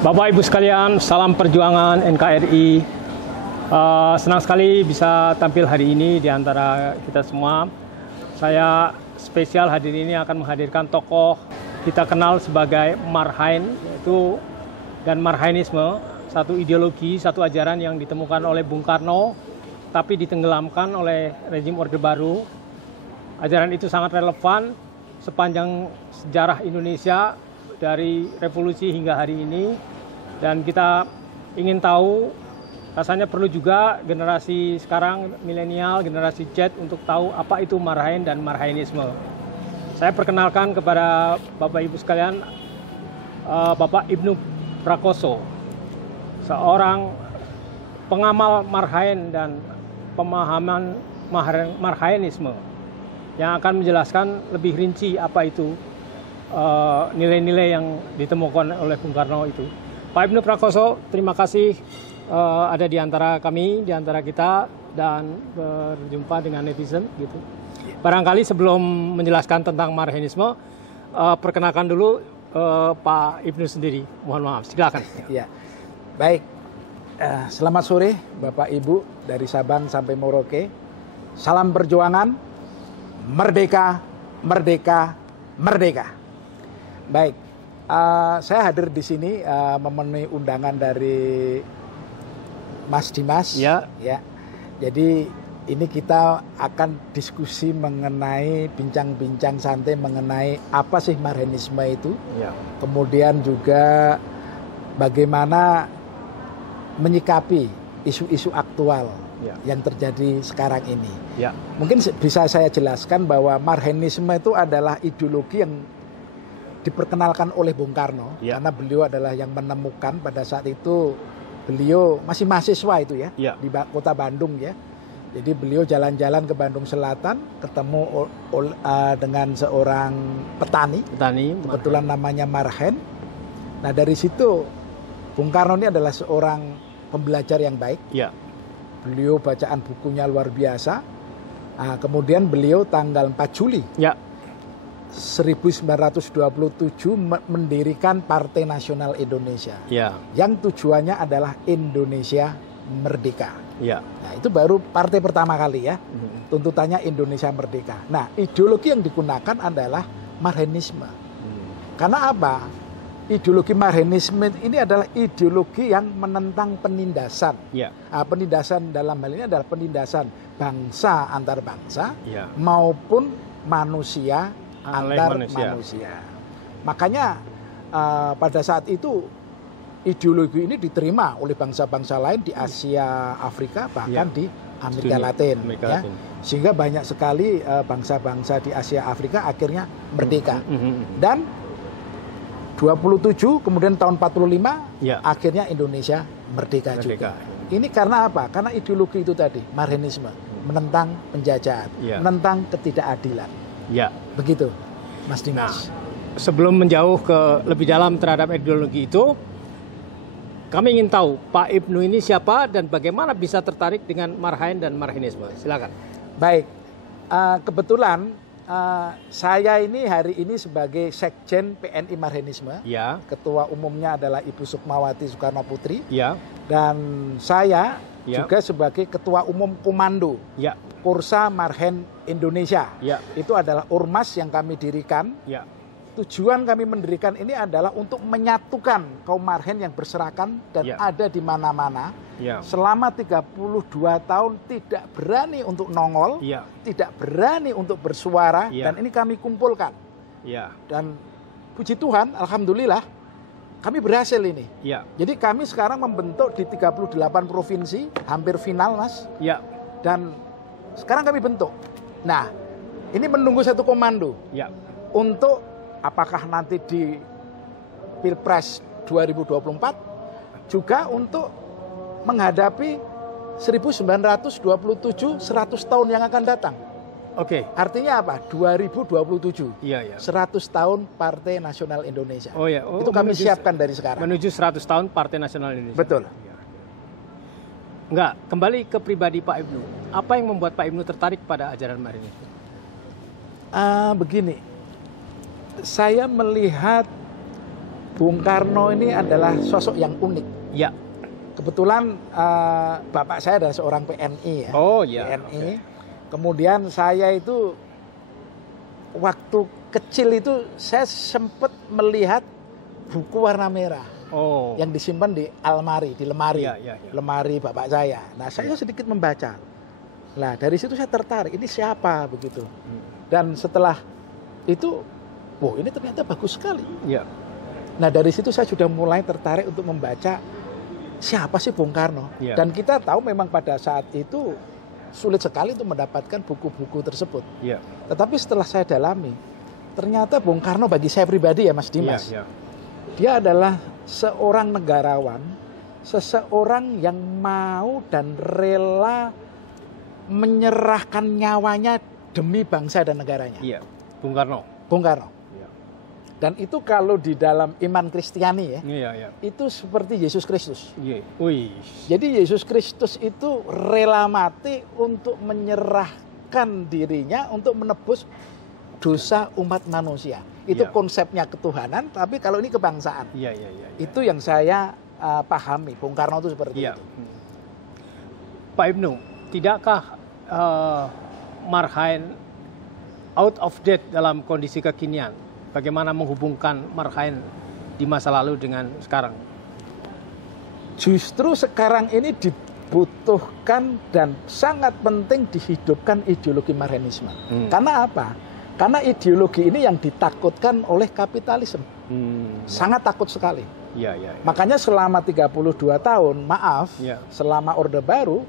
Bapak Ibu sekalian, salam perjuangan NKRI. Senang sekali bisa tampil hari ini di antara kita semua. Saya spesial hadir ini akan menghadirkan tokoh kita kenal sebagai Marhaen, yaitu dan Marhaenisme, satu ideologi, satu ajaran yang ditemukan oleh Bung Karno, tapi ditenggelamkan oleh rezim Orde Baru. Ajaran itu sangat relevan sepanjang sejarah Indonesia dari revolusi hingga hari ini, dan kita ingin tahu, rasanya perlu juga generasi sekarang milenial, generasi Z untuk tahu apa itu Marhaen dan Marhaenisme. Saya perkenalkan kepada Bapak Ibu sekalian, Bapak Ibnu Prakoso, seorang pengamal Marhaen dan pemahaman Marhaenisme, yang akan menjelaskan lebih rinci apa itu nilai-nilai yang ditemukan oleh Bung Karno itu. Pak Ibnu Prakoso, terima kasih ada di antara kami, di antara kita, dan berjumpa dengan netizen gitu. Barangkali sebelum menjelaskan tentang Marhaenisme, perkenalkan dulu Pak Ibnu sendiri. Mohon maaf, silakan. Ya, baik. Selamat sore Bapak Ibu dari Sabang sampai Merauke. Salam perjuangan, merdeka, merdeka, merdeka. Baik, saya hadir di sini memenuhi undangan dari Mas Dimas. Ya. Ya. Jadi ini kita akan diskusi mengenai bincang-bincang santai mengenai apa sih Marhaenisme itu. Ya. Kemudian juga bagaimana menyikapi isu-isu aktual yang terjadi sekarang ini. Ya. Mungkin bisa saya jelaskan bahwa Marhaenisme itu adalah ideologi yang diperkenalkan oleh Bung Karno, karena beliau adalah yang menemukan pada saat itu. Beliau masih mahasiswa itu ya, di kota Bandung ya. Jadi beliau jalan-jalan ke Bandung Selatan, ketemu dengan seorang petani, kebetulan namanya Marhaen. Nah dari situ Bung Karno ini adalah seorang pembelajar yang baik. Ya. Beliau bacaan bukunya luar biasa. Nah, kemudian beliau tanggal 4 Juli 1927 mendirikan Partai Nasional Indonesia, yang tujuannya adalah Indonesia merdeka. Nah, itu baru partai pertama kali ya, tuntutannya Indonesia merdeka. Nah, ideologi yang digunakan adalah Marhaenisme. Karena apa? Ideologi Marhaenisme ini adalah ideologi yang menentang penindasan. Nah, penindasan dalam hal ini adalah penindasan bangsa antar bangsa maupun manusia antar manusia. Makanya pada saat itu ideologi ini diterima oleh bangsa-bangsa lain di Asia, Afrika, bahkan di Amerika Latin. Sehingga banyak sekali bangsa-bangsa di Asia, Afrika akhirnya merdeka. Dan 27 kemudian tahun 45 akhirnya Indonesia merdeka juga. Ini karena apa? Karena ideologi itu tadi, Marhaenisme, menentang penjajahan, menentang ketidakadilan. Begitu, Mas Dimas. Nah, sebelum menjauh ke lebih dalam terhadap ideologi itu, kami ingin tahu Pak Ibnu ini siapa dan bagaimana bisa tertarik dengan Marhaen dan Marhaenisme. Silakan. Baik, kebetulan saya ini hari ini sebagai Sekjen PNI Marhaenisme. Ketua umumnya adalah Ibu Sukmawati Soekarno Putri. Dan saya juga sebagai Ketua Umum Komando Kursa Marhaen Indonesia. Itu adalah ormas yang kami dirikan. Tujuan kami mendirikan ini adalah untuk menyatukan kaum Marhaen yang berserakan dan ada di mana-mana. Selama 32 tahun tidak berani untuk nongol, tidak berani untuk bersuara, dan ini kami kumpulkan. Dan puji Tuhan, alhamdulillah, kami berhasil ini. Jadi kami sekarang membentuk di 38 provinsi, hampir final, Mas. Dan sekarang kami bentuk. Nah, ini menunggu satu komando untuk apakah nanti di Pilpres 2024 juga untuk menghadapi 1927 100 tahun yang akan datang. Artinya apa? 2027. 100 tahun Partai Nasional Indonesia. Itu kami siapkan dari sekarang. Menuju 100 tahun Partai Nasional Indonesia. Betul. Enggak, kembali ke pribadi Pak Ibnu. Apa yang membuat Pak Ibnu tertarik pada ajaran Marhaenisme? Begini, saya melihat Bung Karno ini adalah sosok yang unik. Ya. Kebetulan bapak saya adalah seorang PNI ya. Oh iya. PNI. Okay. Kemudian saya itu waktu kecil itu saya sempat melihat buku warna merah. Oh. Yang disimpan di almari, di lemari. Lemari bapak saya. Nah, saya sedikit membaca. Nah, dari situ saya tertarik, ini siapa begitu. Dan setelah itu, wow, ini ternyata bagus sekali. Ya. Nah, dari situ saya sudah mulai tertarik untuk membaca siapa sih Bung Karno. Ya. Dan kita tahu memang pada saat itu sulit sekali untuk mendapatkan buku-buku tersebut. Ya. Tetapi setelah saya dalami, ternyata Bung Karno bagi saya pribadi ya Mas Dimas, dia adalah seorang negarawan, seseorang yang mau dan rela menyerahkan nyawanya demi bangsa dan negaranya. Iya, Bung Karno. Bung Karno. Ya. Dan itu kalau di dalam iman Kristiani itu seperti Yesus Kristus. Iya. Jadi Yesus Kristus itu rela mati untuk menyerahkan dirinya untuk menebus dosa umat manusia. Itu konsepnya ketuhanan, tapi kalau ini kebangsaan. Itu yang saya pahami. Bung Karno itu seperti itu. Pak Ibnu, tidakkah Marhaen out of date dalam kondisi kekinian? Bagaimana menghubungkan Marhaen di masa lalu dengan sekarang? Justru sekarang ini dibutuhkan dan sangat penting dihidupkan ideologi Marhaenisme. Karena apa? Karena ideologi ini yang ditakutkan oleh kapitalisme. Sangat takut sekali. Makanya selama 32 tahun, selama Orde Baru,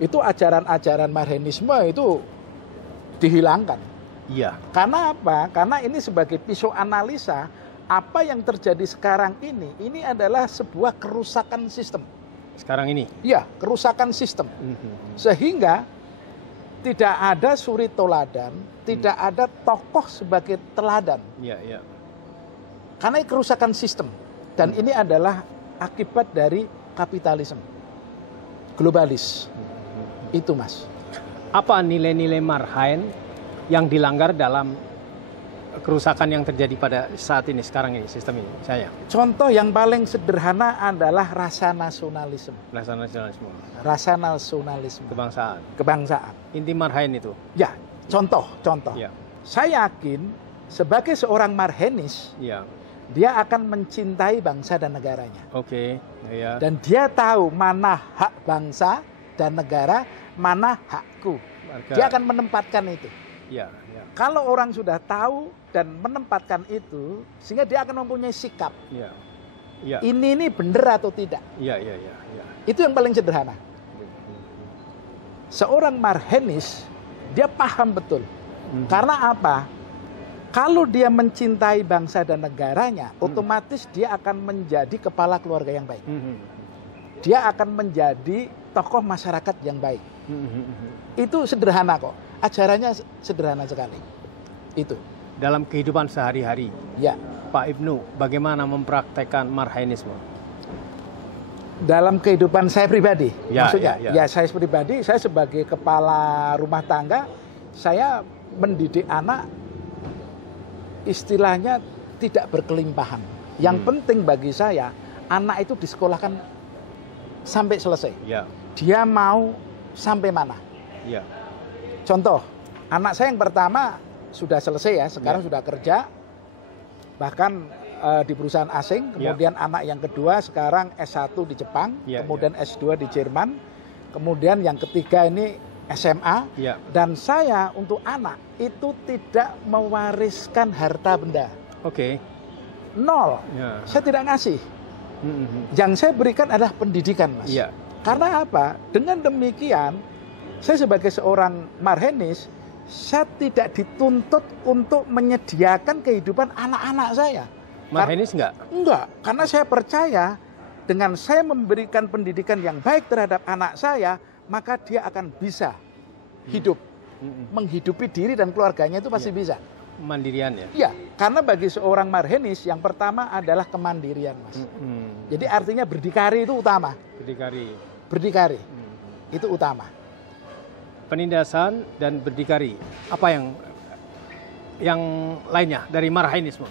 itu ajaran-ajaran Marhaenisme itu dihilangkan. Iya. Karena apa? Karena ini sebagai pisau analisa apa yang terjadi sekarang ini adalah sebuah kerusakan sistem. Sekarang ini? Iya, kerusakan sistem. Sehingga tidak ada suri toladan, tidak ada tokoh sebagai teladan. Iya. Karena kerusakan sistem. Dan ini adalah akibat dari kapitalisme. Globalis. Itu Mas. Apa nilai-nilai Marhaen yang dilanggar dalam kerusakan yang terjadi pada saat ini, sekarang ini, sistem ini? Contoh yang paling sederhana adalah rasa nasionalisme. Rasa nasionalisme. Rasa nasionalisme. Kebangsaan. Inti Marhaen itu? Ya, contoh. Ya. Saya yakin sebagai seorang Marhaenis, dia akan mencintai bangsa dan negaranya. Oke. Ya. Dan dia tahu mana hak bangsa dan negara, mana hakku. Dia akan menempatkan itu. Ya. Kalau orang sudah tahu dan menempatkan itu, sehingga dia akan mempunyai sikap. Ya. Ini benar atau tidak. Ya. Itu yang paling sederhana. Seorang Marhaenis, dia paham betul. Karena apa? Kalau dia mencintai bangsa dan negaranya, otomatis dia akan menjadi kepala keluarga yang baik. Dia akan menjadi tokoh masyarakat yang baik. Itu sederhana kok. Ajarannya sederhana sekali. Itu. Dalam kehidupan sehari-hari, Pak Ibnu, bagaimana mempraktekkan Marhaenisme? Dalam kehidupan saya pribadi, maksudnya, saya pribadi, saya sebagai kepala rumah tangga, saya mendidik anak, istilahnya tidak berkelimpahan. Yang penting bagi saya, anak itu disekolahkan sampai selesai. Dia mau sampai mana? Contoh, anak saya yang pertama sudah selesai ya, sekarang sudah kerja, bahkan di perusahaan asing. Kemudian anak yang kedua sekarang S1 di Jepang, kemudian S2 di Jerman, kemudian yang ketiga ini SMA. Dan saya untuk anak itu tidak mewariskan harta benda. Nol. Saya tidak ngasih. Yang saya berikan adalah pendidikan, Mas. Karena apa? Dengan demikian, saya sebagai seorang Marhaenis, saya tidak dituntut untuk menyediakan kehidupan anak-anak saya. Marhaenis enggak? Enggak, karena saya percaya dengan saya memberikan pendidikan yang baik terhadap anak saya, maka dia akan bisa hidup, menghidupi diri dan keluarganya itu pasti bisa. Mandirian ya? Iya, karena bagi seorang Marhaenis yang pertama adalah kemandirian, Mas. Jadi artinya berdikari itu utama. Berdikari itu utama. Penindasan dan berdikari, apa yang lainnya dari Marhaenisme?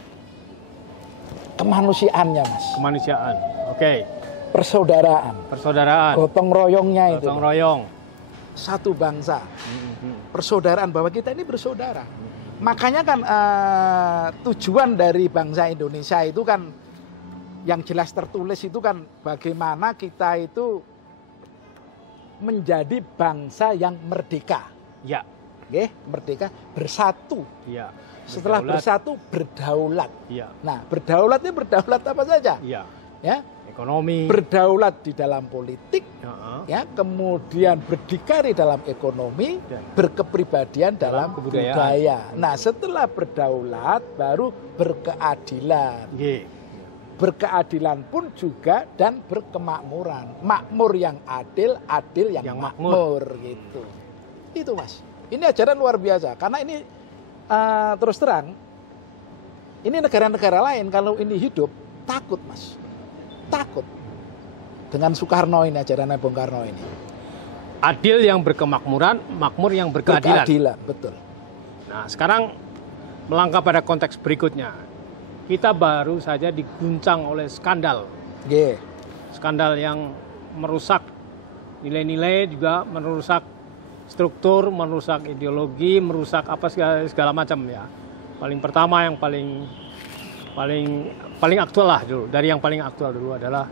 kemanusiaannya, Mas. Kemanusiaan, oke. Persaudaraan. Persaudaraan. Gotong royongnya itu. Gotong royong. Satu bangsa. Persaudaraan, bahwa kita ini bersaudara. Makanya kan tujuan dari bangsa Indonesia itu kan yang jelas tertulis itu kan bagaimana kita itu menjadi bangsa yang merdeka. Ya. Oke, merdeka, bersatu. Ya. Setelah bersatu, berdaulat. Ya. Nah, berdaulatnya berdaulat apa saja? Ya. Ya. Ekonomi. Berdaulat di dalam politik, ya, kemudian berdikari dalam ekonomi, berkepribadian dalam budaya. Nah, setelah berdaulat baru berkeadilan. Berkeadilan pun juga dan berkemakmuran. Makmur yang adil, adil yang makmur gitu. Itu, Mas. Ini ajaran luar biasa karena ini terus terang ini negara-negara lain kalau ini hidup takut, Mas. Takut dengan Soekarno ini, ajaran Bung Karno ini. Adil yang berkemakmuran, makmur yang berkeadilan. Berkeadilan, betul. Nah, sekarang melangkah pada konteks berikutnya. Kita baru saja diguncang oleh skandal. Skandal yang merusak nilai-nilai, juga merusak struktur, merusak ideologi, merusak apa segala macam ya. Paling pertama yang paling aktual lah dulu, dari yang paling aktual dulu adalah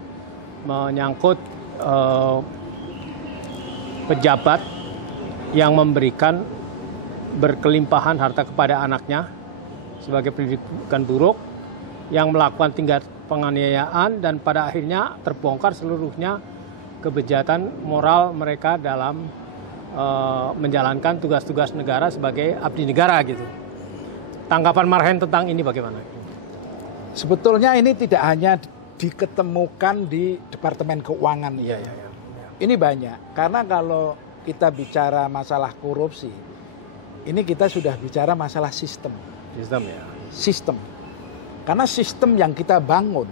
menyangkut pejabat yang memberikan berkelimpahan harta kepada anaknya sebagai pendidikan buruk, yang melakukan tindak penganiayaan dan pada akhirnya terbongkar seluruhnya kebejatan moral mereka dalam menjalankan tugas-tugas negara sebagai abdi negara gitu. Tanggapan Marhen tentang ini bagaimana? Sebetulnya ini tidak hanya diketemukan di Departemen Keuangan. Ya. Ini banyak. Karena kalau kita bicara masalah korupsi, ini kita sudah bicara masalah sistem. Sistem ya. Sistem. Karena sistem yang kita bangun,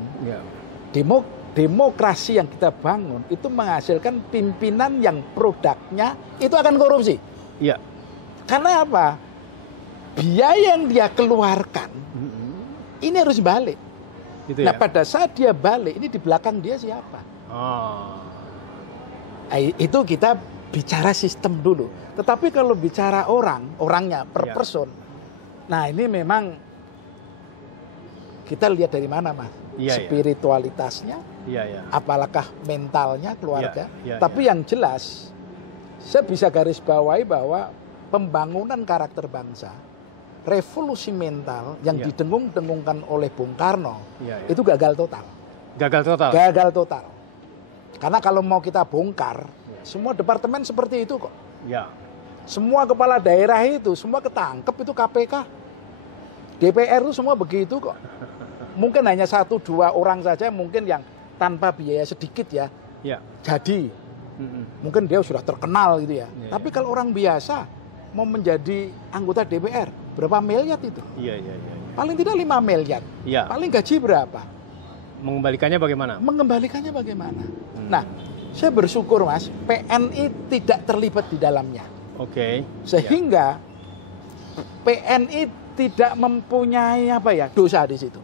demokrasi yang kita bangun, itu menghasilkan pimpinan yang produknya itu akan korupsi. Iya. Karena apa? Biaya yang dia keluarkan, ini harus balik. Gitu nah, ya? pada saat dia balik, ini di belakang dia siapa? Itu kita bicara sistem dulu. Tetapi kalau bicara orangnya per person, nah ini memang kita lihat dari mana, Mas? Spiritualitasnya, apakah mentalnya keluarga. Tapi yang jelas, saya bisa garis bawahi bahwa pembangunan karakter bangsa, revolusi mental yang didengung-dengungkan oleh Bung Karno itu gagal total. Gagal total. Karena kalau mau kita bongkar, semua departemen seperti itu kok. Semua kepala daerah itu, semua ketangkep itu KPK. DPR itu semua begitu kok. Mungkin hanya 1-2 orang saja mungkin yang tanpa biaya sedikit ya. Jadi mungkin dia sudah terkenal gitu ya. Tapi kalau orang biasa mau menjadi anggota DPR, berapa miliar itu? Paling tidak 5 miliar. Paling gaji berapa? Mengembalikannya bagaimana? Nah, saya bersyukur, Mas, PNI tidak terlibat di dalamnya. Sehingga PNI tidak mempunyai dosa di situ.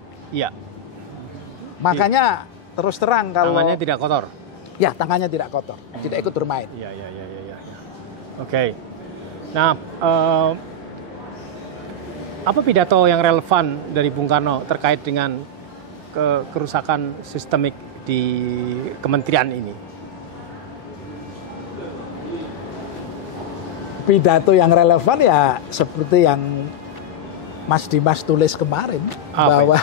Makanya terus terang kalau tangannya tidak kotor. Tangannya tidak kotor, tidak ikut bermain. Nah, apa pidato yang relevan dari Bung Karno terkait dengan kerusakan sistemik di kementerian ini? Pidato yang relevan ya seperti yang Mas Dimas tulis kemarin, bahwa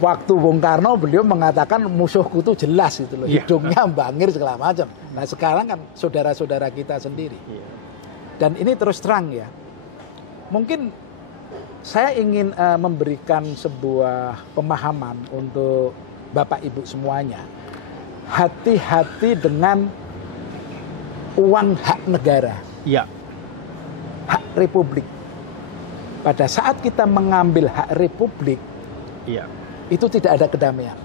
waktu Bung Karno beliau mengatakan musuhku itu jelas gitu loh, hidungnya bangir segala macam. Nah sekarang kan saudara-saudara kita sendiri. Dan ini terus terang ya, mungkin saya ingin memberikan sebuah pemahaman untuk Bapak Ibu semuanya. Hati-hati dengan uang hak negara, hak republik. Pada saat kita mengambil hak republik, itu tidak ada kedamaian.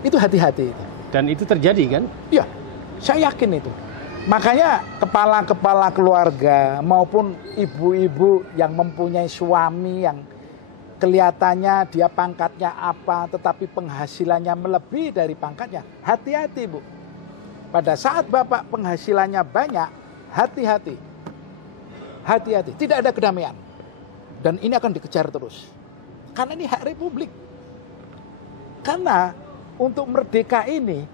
Itu hati-hati. Dan itu terjadi kan? Iya, saya yakin itu. Makanya kepala-kepala keluarga maupun ibu-ibu yang mempunyai suami yang kelihatannya dia pangkatnya apa, tetapi penghasilannya melebihi dari pangkatnya, hati-hati Bu. Pada saat Bapak penghasilannya banyak, hati-hati. Hati-hati, tidak ada kedamaian. Dan ini akan dikejar terus. Karena ini hak Republik. Karena untuk merdeka ini,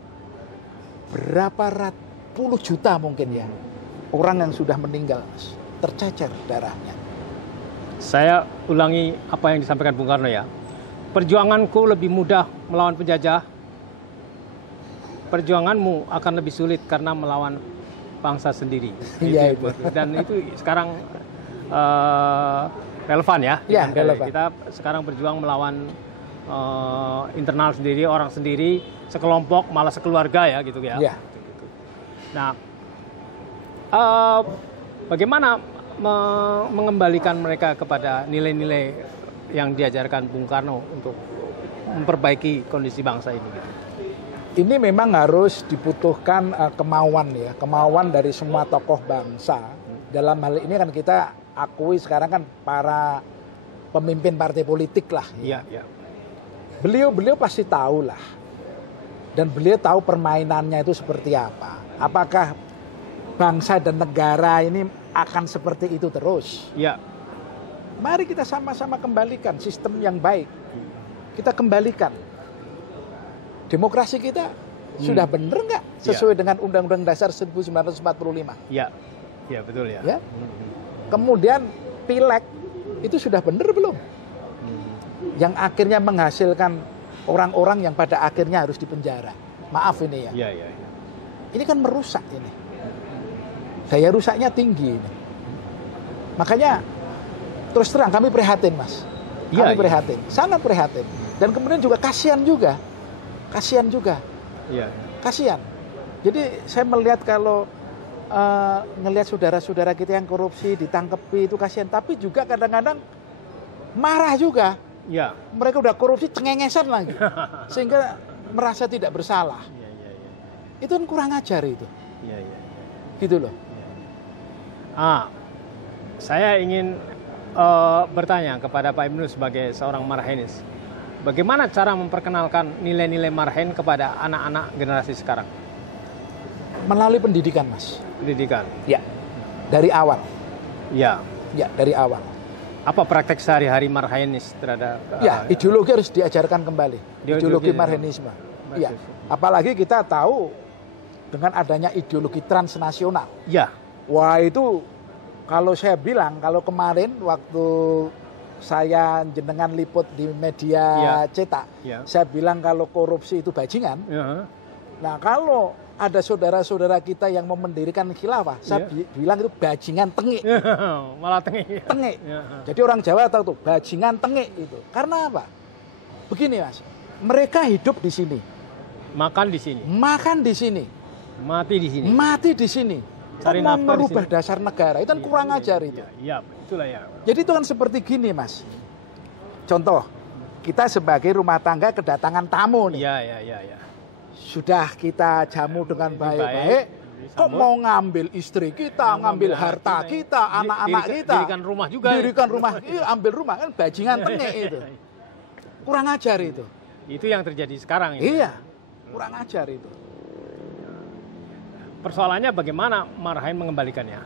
berapa puluh juta mungkin ya, orang yang sudah meninggal, tercecer darahnya. Saya ulangi apa yang disampaikan Bung Karno ya. Perjuanganku lebih mudah melawan penjajah. Perjuanganmu akan lebih sulit karena melawan bangsa sendiri. Iya itu. Dan itu sekarang relevan ya. Iya, relevan. Kita sekarang berjuang melawan internal sendiri, orang sendiri, sekelompok, malah sekeluarga ya gitu ya. Iya. Nah, bagaimana mengembalikan mereka kepada nilai-nilai yang diajarkan Bung Karno untuk memperbaiki kondisi bangsa ini? Gitu? Ini memang harus dibutuhkan kemauan ya, kemauan dari semua tokoh bangsa. Dalam hal ini kan kita akui sekarang kan para pemimpin partai politik lah. Iya, iya. Beliau pasti tahu lah. Dan beliau tahu permainannya itu seperti apa. Apakah bangsa dan negara ini akan seperti itu terus? Iya. Mari kita sama-sama kembalikan sistem yang baik. Kita kembalikan. Demokrasi kita sudah benar nggak sesuai dengan Undang-Undang Dasar 1945? Iya, iya betul ya. Ya? Kemudian pileg itu sudah benar belum? Yang akhirnya menghasilkan orang-orang yang pada akhirnya harus dipenjara. Maaf ini ya. Iya, iya. Ini kan merusak ini. Daya rusaknya tinggi ini. Makanya terus terang kami prihatin Mas. Kami prihatin, sangat prihatin. Dan kemudian juga kasihan juga. Kasihan juga. Iya. Kasihan. Jadi saya melihat kalau ngelihat saudara-saudara kita yang korupsi ditangkepi itu kasihan, tapi juga kadang-kadang marah juga. Iya. Mereka udah korupsi cengengesan lagi. Sehingga merasa tidak bersalah. Iya, iya, iya. Itu kan kurang ajar itu. Iya, iya. Gitu loh. Saya ingin bertanya kepada Pak Ibnu sebagai seorang marhenis. Bagaimana cara memperkenalkan nilai-nilai marhen kepada anak-anak generasi sekarang? Melalui pendidikan, Mas. Pendidikan? Ya, dari awal. Ya. Ya, dari awal. Apa praktek sehari-hari marhenis terhadap... Ya, ideologi harus diajarkan kembali. Ideologi marhenisme. Ya, apalagi kita tahu dengan adanya ideologi transnasional. Ya. Wah, itu kalau saya bilang, kalau kemarin waktu saya jenengan liput di media cetak, saya bilang kalau korupsi itu bajingan. Nah, kalau ada saudara-saudara kita yang mau mendirikan khilafah, saya bilang itu bajingan tengik. Malah tengik. Tengik. Jadi orang Jawa tahu tuh bajingan tengik itu. Karena apa? Begini Mas, mereka hidup di sini, makan di sini, makan di sini, mati di sini, mati di sini. Cari nafkah merubah dasar negara itu kan kurang ajar itu. Iya, itulah ya. Jadi itu kan seperti gini Mas. Contoh, kita sebagai rumah tangga kedatangan tamu nih. Iya. Sudah kita jamu dengan baik-baik. Kok mau ngambil istri kita, ngambil harta kita, anak-anak kita. Dirikan rumah juga. Dirikan rumah, ambil rumah kan bajingan tengik itu. Kurang ajar itu. Itu yang terjadi sekarang. Iya, kurang ajar itu. Persoalannya bagaimana marhen mengembalikannya?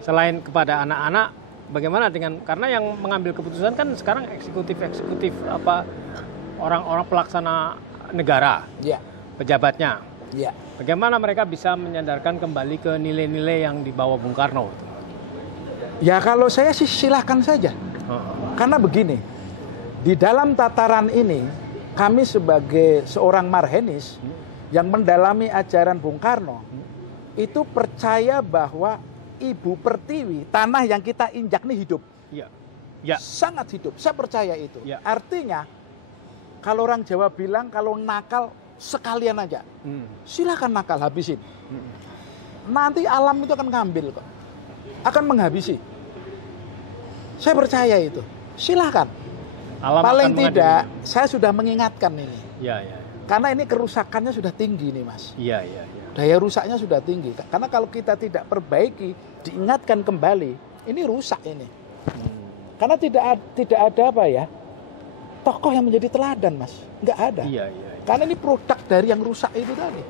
Selain kepada anak-anak, bagaimana dengan, karena yang mengambil keputusan kan sekarang eksekutif apa orang-orang pelaksana negara, pejabatnya. Bagaimana mereka bisa menyadarkan kembali ke nilai-nilai yang dibawa Bung Karno? Ya kalau saya sih silahkan saja. Karena begini, di dalam tataran ini kami sebagai seorang marhenis yang mendalami ajaran Bung Karno itu percaya bahwa Ibu Pertiwi, tanah yang kita injak ini hidup. Sangat hidup, saya percaya itu. Artinya, kalau orang Jawa bilang kalau nakal sekalian aja. Silakan nakal, habisin. Nanti alam itu akan ngambil kok. Akan menghabisi. Saya percaya itu. Silakan. Alam paling tidak, saya sudah mengingatkan ini. Ya. Karena ini kerusakannya sudah tinggi nih Mas. Iya. Daya rusaknya sudah tinggi. Karena kalau kita tidak perbaiki, diingatkan kembali, ini rusak ini. Karena tidak ada apa ya, tokoh yang menjadi teladan, Mas. Nggak ada. Iya. Karena ini produk dari yang rusak itu tadi.